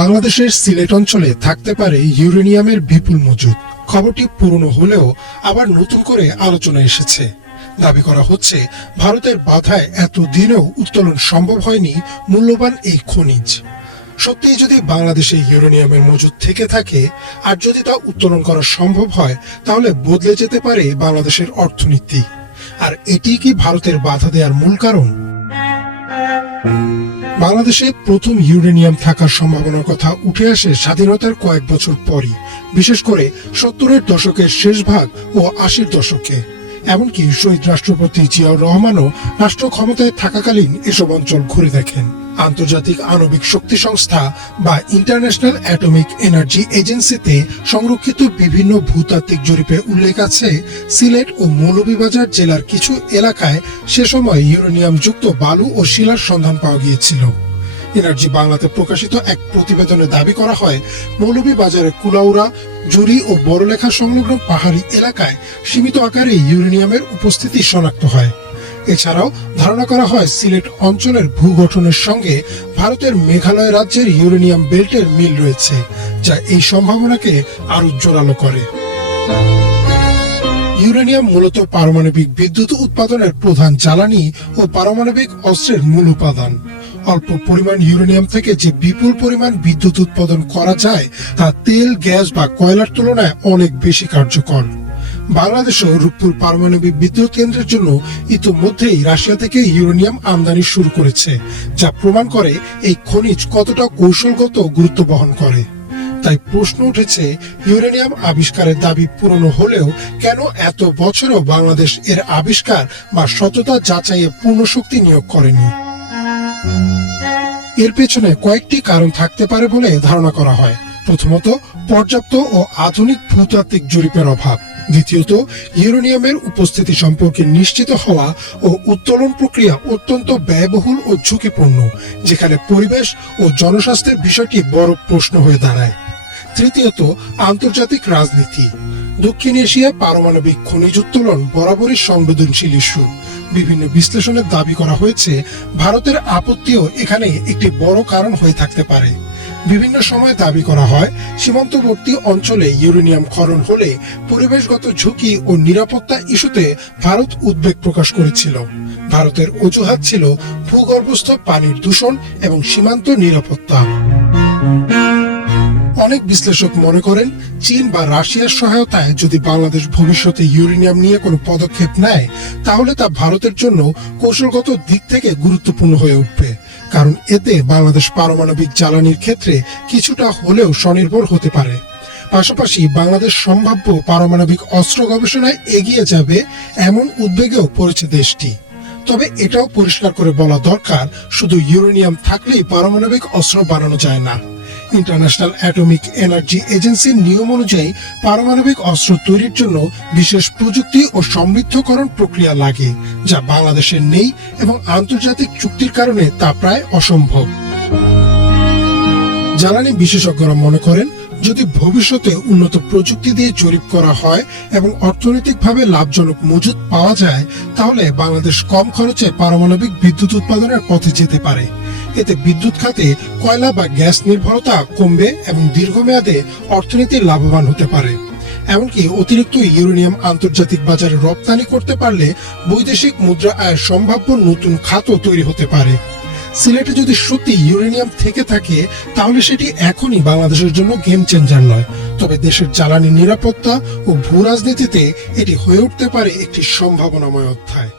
বাংলাদেশের সিলেট অঞ্চলে থাকতে পারে ইউরেনিয়ামের বিপুল মজুদ। খবরটি পুরনো হলেও আবার নতুন করে আলোচনায় এসেছে। দাবি করা হচ্ছে ভারতের বাধায় এতদিনেও উত্তোলন সম্ভব হয়নি মূল্যবান এই খনিজ। সত্যিই যদি বাংলাদেশে ইউরেনিয়ামের মজুদ থেকে থাকে আর যদি তা উত্তোলন করা সম্ভব হয়, তাহলে বদলে যেতে পারে বাংলাদেশের অর্থনীতি। আর এটি কি ভারতের বাধা দেওয়ার মূল কারণ? বাংলাদেশে প্রথম ইউরেনিয়াম থাকার সম্ভাবনার কথা উঠে আসে স্বাধীনতার কয়েক বছর পরই, বিশেষ করে 70-এর দশকের শেষ ভাগ ও 80-র দশকে। এমনকি শহীদ রাষ্ট্রপতি জিয়াউর রহমানও রাষ্ট্র ক্ষমতায় থাকাকালীন এসব অঞ্চল ঘুরে দেখেন। আন্তর্জাতিক আণবিক শক্তি সংস্থা বা ইন্টারন্যাশনাল অ্যাটমিক এনার্জি এজেন্সিতে সংরক্ষিত বিভিন্ন ভূতাত্ত্বিক জরিপে উল্লেখ আছে, সিলেট ও মৌলভীবাজার জেলার কিছু এলাকায় সে সময় ইউরেনিয়াম যুক্ত বালু ও শিলার সন্ধান পাওয়া গিয়েছিল। এনার্জি বাংলাতে প্রকাশিত এক প্রতিবেদনে দাবি করা হয়, মৌলভীবাজারের কুলাউড়া, জুরি ও বড়লেখা সংলগ্ন পাহাড়ি এলাকায় সীমিত আকারে ইউরেনিয়ামের উপস্থিতি শনাক্ত হয়। এছাড়াও ধারণা করা হয় সিলেট অঞ্চলের ভূগঠনের সঙ্গে ভারতের মেঘালয় রাজ্যের ইউরেনিয়াম বেল্টের মিল রয়েছে, যা এই সম্ভাবনাকে আরো জোরালো করে। ইউরেনিয়াম মূলত পারমাণবিক বিদ্যুৎ উৎপাদনের প্রধান জ্বালানি ও পারমাণবিক অস্ত্রের মূল উপাদান। অল্প পরিমাণ ইউরেনিয়াম থেকে যে বিপুল পরিমাণ বিদ্যুৎ উৎপাদন করা যায় তা তেল, গ্যাস বা কয়লার তুলনায় অনেক বেশি কার্যকর। বাংলাদেশও রূপপুর পারমাণবিক বিদ্যুৎ কেন্দ্রের জন্য ইতোমধ্যেই রাশিয়া থেকে ইউরেনিয়াম আমদানি শুরু করেছে, যা প্রমাণ করে এই খনিজ কতটা কৌশলগত গুরুত্ব বহন করে। তাই প্রশ্ন উঠেছে, ইউরেনিয়াম আবিষ্কারের দাবি পুরনো হলেও কেন এত বছরও বাংলাদেশ এর আবিষ্কার বা সততা যাচাইয়ে পূর্ণ শক্তি নিয়োগ করেনি? এর পেছনে কয়েকটি কারণ থাকতে পারে বলে ধারণা করা হয়। প্রথমত, পর্যাপ্ত ও আধুনিক ভূতাত্ত্বিক জরিপের অভাব। দ্বিতীয়ত, ইউরেনিয়ামের উপস্থিতি সম্পর্কে নিশ্চিত হওয়া ও উত্তোলন প্রক্রিয়া অত্যন্ত ব্যয়বহুল ও ঝুঁকিপূর্ণ, যেখানে পরিবেশ ও জনস্বাস্থ্যের বিষয়টি বড় প্রশ্ন হয়ে দাঁড়ায়। তৃতীয়ত, আন্তর্জাতিক রাজনীতি। দক্ষিণ এশিয়া পারমাণবিক খনিজ উত্তোলন বরাবরই সংবেদনশীল ইস্যু। বিভিন্ন বিশ্লেষণের দাবি করা হয়েছে, ভারতের আপত্তিও এখানে একটি বড় কারণ হয়ে থাকতে পারে। বিভিন্ন সময় দাবি করা হয়, সীমান্তবর্তী অঞ্চলে ইউরেনিয়াম খনন হলে পরিবেশগত ঝুঁকি ও নিরাপত্তা ইস্যুতে ভারত উদ্বেগ প্রকাশ করেছিল। ভারতের অজুহাত ছিল ভূগর্ভস্থ পানির দূষণ এবং সীমান্ত নিরাপত্তা। অনেক বিশ্লেষক মনে করেন, চীন বা রাশিয়ার সহায়তায় যদি বাংলাদেশ ভবিষ্যতে ইউরেনিয়াম নিয়ে কোনো পদক্ষেপ নেয়, তাহলে তা ভারতের জন্য কৌশলগত দিক থেকে গুরুত্বপূর্ণ হয়ে উঠবে, কারণ এতে বাংলাদেশ পারমাণবিক জ্বালানির ক্ষেত্রে কিছুটা হলেও স্বনির্ভর হতে পারে। পাশাপাশি বাংলাদেশ সম্ভাব্য পারমাণবিক অস্ত্র গবেষণায় এগিয়ে যাবে এমন উদ্বেগেও পড়েছে দেশটি। তবে এটাও পরিষ্কার করে বলা দরকার, শুধু ইউরেনিয়াম থাকলেই পারমাণবিক অস্ত্র বানানো যায় না। ইন্টারন্যাশনাল অ্যাটমিক এনার্জি এজেন্সির নিয়ম অনুযায়ী পারমাণবিক অস্ত্র তৈরির জন্য বিশেষ প্রযুক্তি ও সমৃদ্ধকরণ প্রক্রিয়া লাগে, যা বাংলাদেশের নেই এবং আন্তর্জাতিক চুক্তির কারণে তা প্রায় অসম্ভব। জ্বালানি বিশেষজ্ঞরা মনে করেন, যদি ভবিষ্যতে উন্নত প্রযুক্তি দিয়ে জরিপ করা হয় এবং অর্থনৈতিকভাবে লাভজনক মজুদ পাওয়া যায়, তাহলে বাংলাদেশ কম খরচে পারমাণবিক বিদ্যুৎ উৎপাদনের পথে যেতে পারে। এতে বিদ্যুৎ খাতে কয়লা বা গ্যাস নির্ভরতা কমবে এবং দীর্ঘমেয়াদে অর্থনীতি লাভবান হতে পারে। এমনকি অতিরিক্ত ইউরেনিয়াম আন্তর্জাতিক বাজারে রপ্তানি করতে পারলে বৈদেশিক মুদ্রা আয়ের সম্ভাব্য নতুন খাতও তৈরি হতে পারে। সিলেটে যদি সত্যি ইউরেনিয়াম থেকে থাকে, তাহলে সেটি এখনই বাংলাদেশের জন্য গেম চেঞ্জার নয়, তবে দেশের জ্বালানি নিরাপত্তা ও ভূ রাজনীতিতে এটি হয়ে উঠতে পারে একটি সম্ভাবনাময় অধ্যায়।